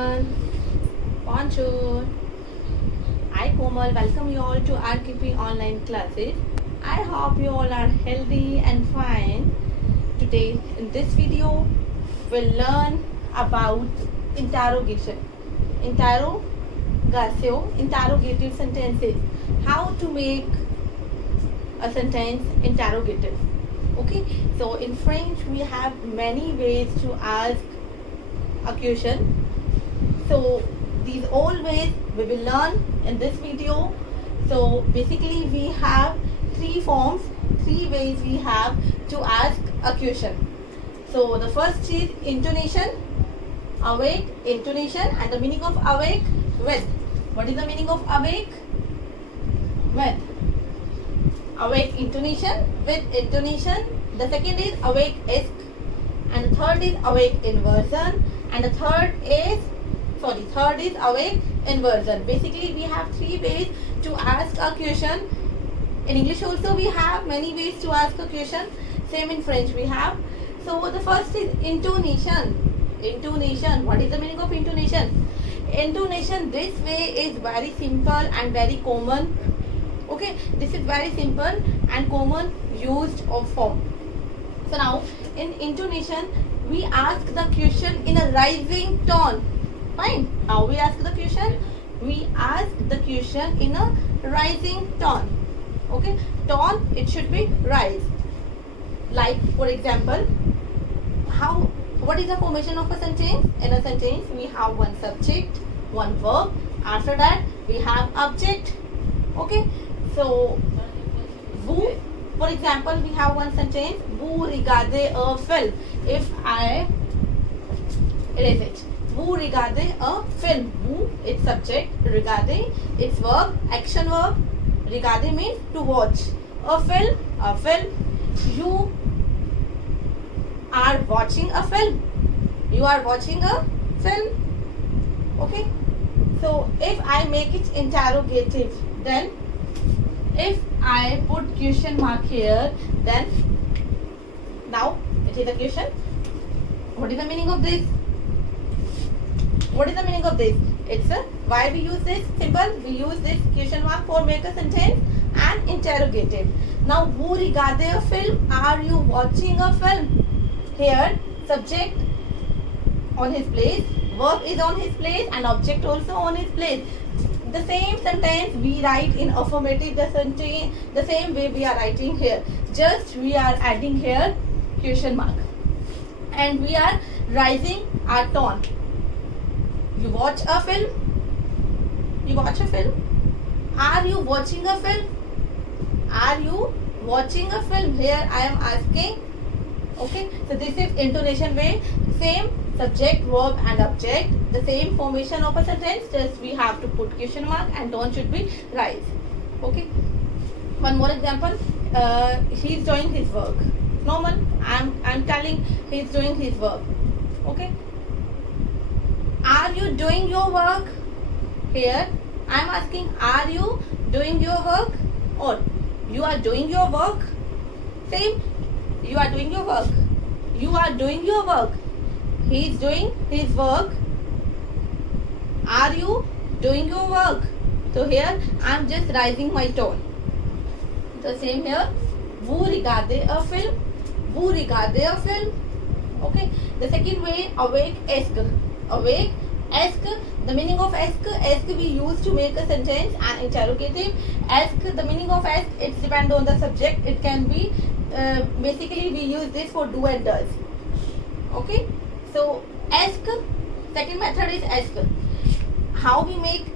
everyone. Bonjour. I Komal welcome you all to RKP online classes. I hope you all are healthy and fine. Today in this video we'll learn about interrogation. Interrogative sentences. How to make a sentence interrogative. Okay, so in French we have many ways to ask a question. So these all ways we will learn in this video. So basically we have three ways we have to ask a question. So the first is intonation, awake, intonation, and the meaning of awake, with. What is the meaning of awake? With. Awake, intonation, with intonation. The second is awake, isk, and the third is awake, inversion, and the third is awake, inversion. Basically we have three ways to ask a question. In English also we have many ways to ask a question. Same in French we have. So the first is intonation. Intonation. What is the meaning of intonation? Intonation, this way is very simple and very common. Okay, this is very simple and common used of form. So now in intonation we ask the question in a rising tone. Fine. Now we ask the question. We ask the question in a rising tone. Okay, tone, it should be rise. Like for example, what is the formation of a sentence? In a sentence we have one subject, one verb. After that we have object. Okay, so vous, for example, we have one sentence, vous regardez un film. If I erase it, vous regardez un film. Vous, it's subject, regardez, it's verb, action verb. Regarder means to watch. A film. You are watching a film. You are watching a film. Okay. So if I make it interrogative, then if I put question mark here, then now it is a question. What is the meaning of this? What is the meaning of this? It's a, why we use this? Simple. We use this question mark for make a sentence and interrogative. Now, vous regardez a film? Are you watching a film? Here, subject on his place, verb is on his place, and object also on his place. The same sentence we write in affirmative, the same way we are writing here. Just we are adding here question mark, and we are rising our tone. You watch a film? You watch a film? Are you watching a film? Are you watching a film? Here I am asking. Okay, so this is intonation way. Same subject, verb and object. The same formation of a sentence. Just we have to put question mark and tone should be rise. Okay. One more example. He is doing his work. Normal. I'm telling he is doing his work. Okay. Are you doing your work? Here I am asking, are you doing your work, or you are doing your work? Same, you are doing your work. You are doing your work. He is doing his work. Are you doing your work? So here I am just rising my tone. So same here. Vous regardez un film? Vous regardez un film? Okay. The second way, awake, ask. Awake, ask. The meaning of ask we use to make a sentence and interrogative. Ask, the meaning of ask, it depends on the subject. It can be basically we use this for do and does. Okay, so ask, second method is ask. How we make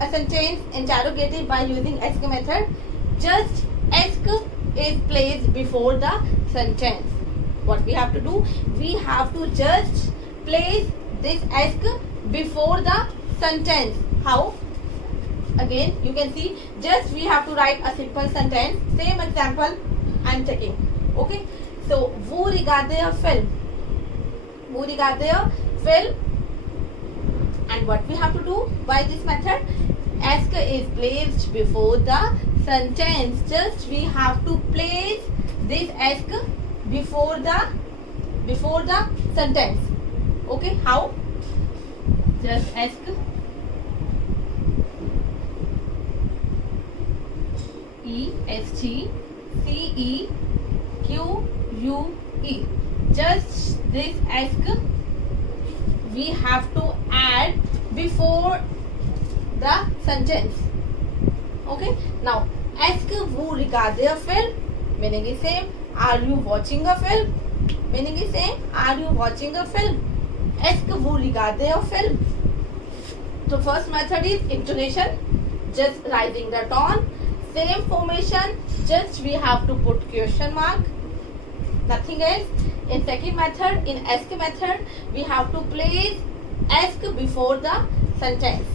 a sentence interrogative by using ask method? Just ask is placed before the sentence. What we have to do? We have to just place this ask before the sentence. How? Again you can see, just we have to write a simple sentence. Same example I am taking. Okay, so vous regardez un film. Vous regardez un film, and what we have to do by this method? Ask is placed before the sentence. Just we have to place this ask before the sentence. Okay, how? just ask ESTCEQUE. Just this ask we have to add before the sentence. Okay, now ask vous regardez a film, meaning is same. Are you watching a film, meaning is same. Are you watching a film? Ask vous regardez a film. So first method is intonation, just rising the tone. Same formation, just we have to put question mark, nothing else. In second method, in ask method, we have to place ask before the sentence.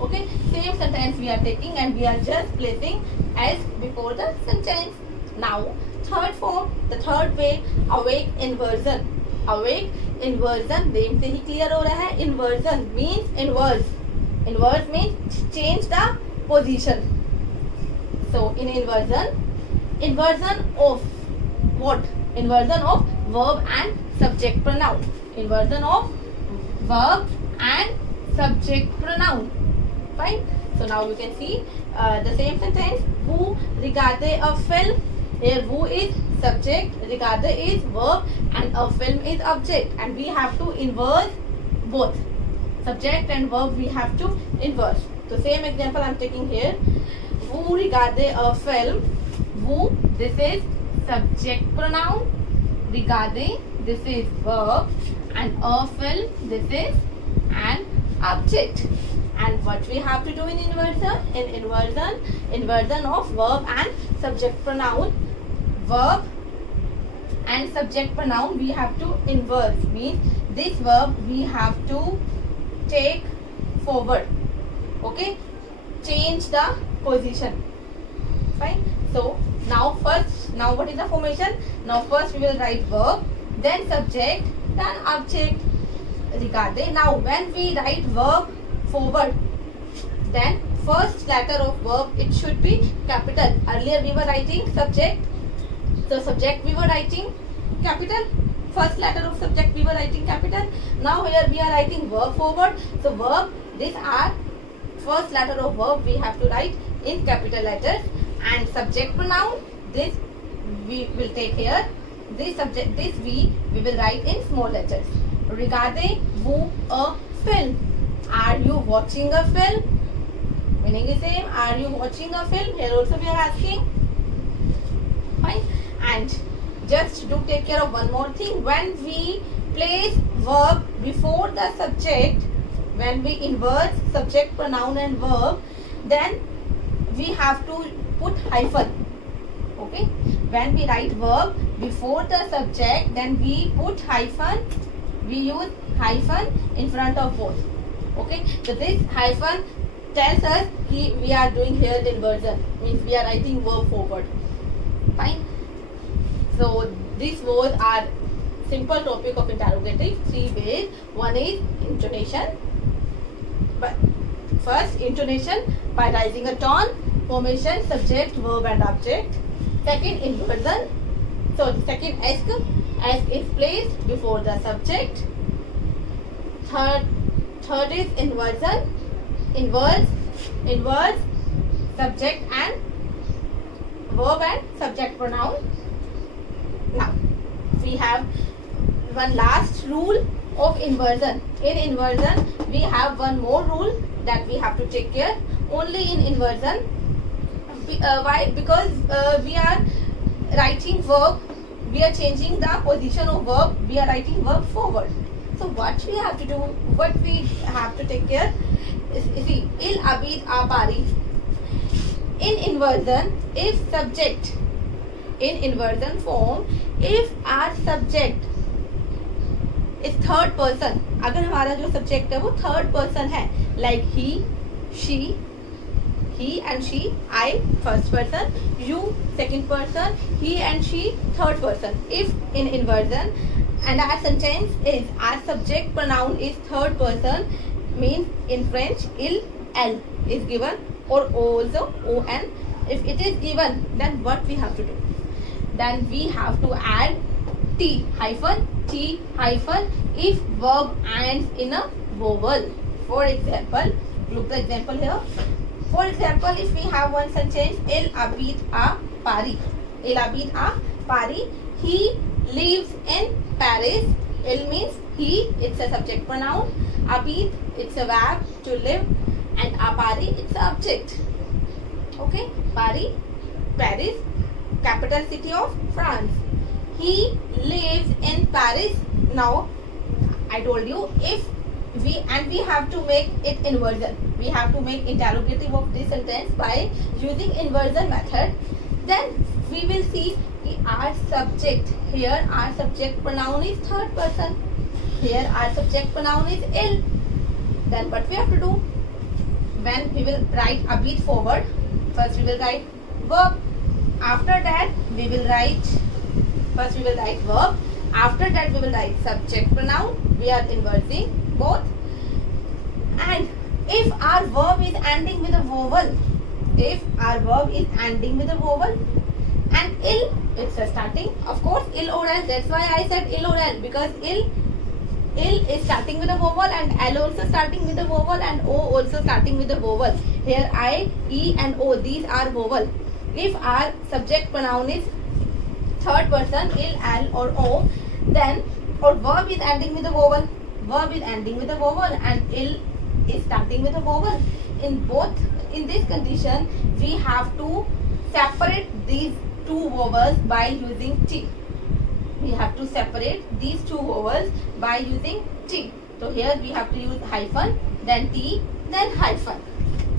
Okay, same sentence we are taking and we are just placing ask before the sentence. Now third form, the third way, awake inversion. Awake inversion name से ही clear हो रहा है. Inversion means inverse. Inverse means change the position. So in inversion of what? Inversion of verb and subject pronoun. Inversion of verb and subject pronoun. Fine. So now you can see the same sentence. Vous regardez a film. Here vous is subject, regarder is verb, and a film is object. And we have to inverse both. Subject and verb we have to inverse. So same example I am taking here. Vous regardez a film. Vous, this is subject pronoun. Regardez, this is verb. And a film, this is an object. And what we have to do in inversion? In inversion of verb and subject pronoun. Verb and subject pronoun we have to inverse. Means this verb we have to take forward. Okay, change the position. Fine. So now what is the formation? Now first we will write verb, then subject, then object. Regardez. Now when we write verb forward, then first letter of verb it should be capital. Earlier we were writing subject, so subject we were writing capital. First letter of subject we were writing capital. Now here we are writing verb forward. So verb, these are first letter of verb we have to write in capital letters, and subject pronoun, this we will take here. This subject, this we will write in small letters. Regardez vous a film. Are you watching a film? Meaning is same. Are you watching a film? Here also we are asking. Fine. And just do take care of one more thing. When we place verb before the subject, when we invert subject, pronoun and verb, then we have to put hyphen. Okay. When we write verb before the subject, then we put hyphen. We use hyphen in front of both. Okay. So this hyphen tells us we are doing here inversion. Means we are writing verb forward. Fine. So these was our simple topic of interrogative. 3 ways. One is intonation. But first intonation by rising a tone, formation, subject, verb and object. Second inversion. So second ask is placed before the subject. Third is inversion. Inverse subject and verb and subject pronoun. Now we have one last rule of inversion. In inversion we have one more rule that we have to take care. Only in inversion. Why? Because we are writing verb, we are changing the position of verb, we are writing verb forward. So what we have to do, what we have to take care is, see, il abid apari. In inversion, if subject, in inversion form, if our subject is third person, अगर हमारा जो subject है वो third person है, like he, she, he and she, I first person, you second person, he and she third person. If in inversion and our sentence is our subject pronoun is third person, means in French il, elle is given, or also on. If it is given, then what we have to do? Then we have to add t hyphen if verb ends in a vowel. For example, look the example here. For example, if we have one sentence, Il habite à Paris. Il habite à Paris. He lives in Paris. Il means he, it's a subject pronoun. Habite, it's a verb to live. And à Paris, it's a object. Okay, Paris, Paris, capital city of France. He lives in Paris. Now, I told you, if we have to make it inversion. We have to make interrogative of this sentence by using inversion method. Then we will see our subject. Here our subject pronoun is third person. Here our subject pronoun is il. Then what we have to do? When we will write a bit forward, first we will write verb. After that we will write verb. After that we will write subject pronoun. We are inversing both. And if our verb is ending with a vowel, and il, it's a starting, of course, il or el, that's why I said il or el, because il is starting with a vowel, and l also starting with a vowel, and o also starting with a vowel. Here I, e and o, these are vowel. If our subject pronoun is third person, il, al or o, then our verb is ending with a vowel, and il is starting with a vowel. In this condition, we have to separate these two vowels by using T. We have to separate these two vowels by using T. So here we have to use hyphen, then T, then hyphen.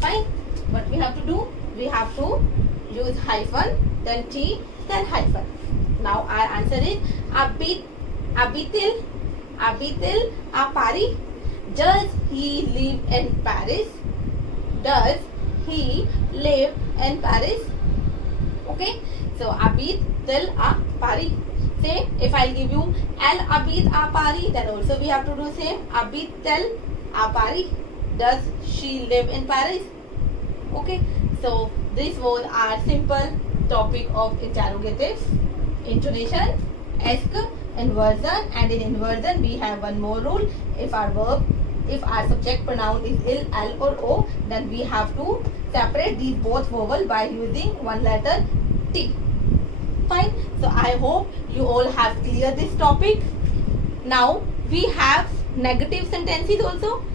Fine. What we have to do? We have to use hyphen, then T, then hyphen. Now our answer is habitil à Paris. Does he live in Paris? Does he live in Paris? Okay. So habitil à Paris. Same. If I'll give you elle habite à Paris, then also we have to do same. Habite-t-elle à Paris? Does she live in Paris? Okay. So this was our simple topic of interrogative, intonation, ask, inversion, and in inversion we have one more rule. If our subject pronoun is il, al or o, then we have to separate these both vowel by using one letter T. Fine. So I hope you all have cleared this topic. Now we have negative sentences also.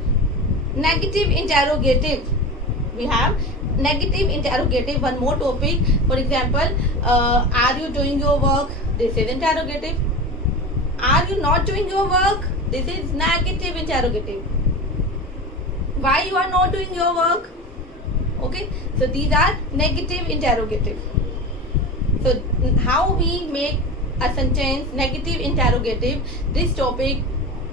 Negative interrogative. We have negative interrogative, one more topic. For example, are you doing your work? This is interrogative. Are you not doing your work? This is negative interrogative. Why you are not doing your work? Okay, so these are negative interrogative. So how we make a sentence negative interrogative, this topic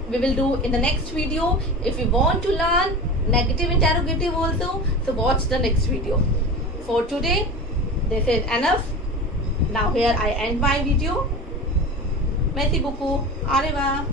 we will do in the next video. If you want to learn negative interrogative also, so watch the next video. For today, this is enough. Now here I end my video. Merci beaucoup. Au revoir.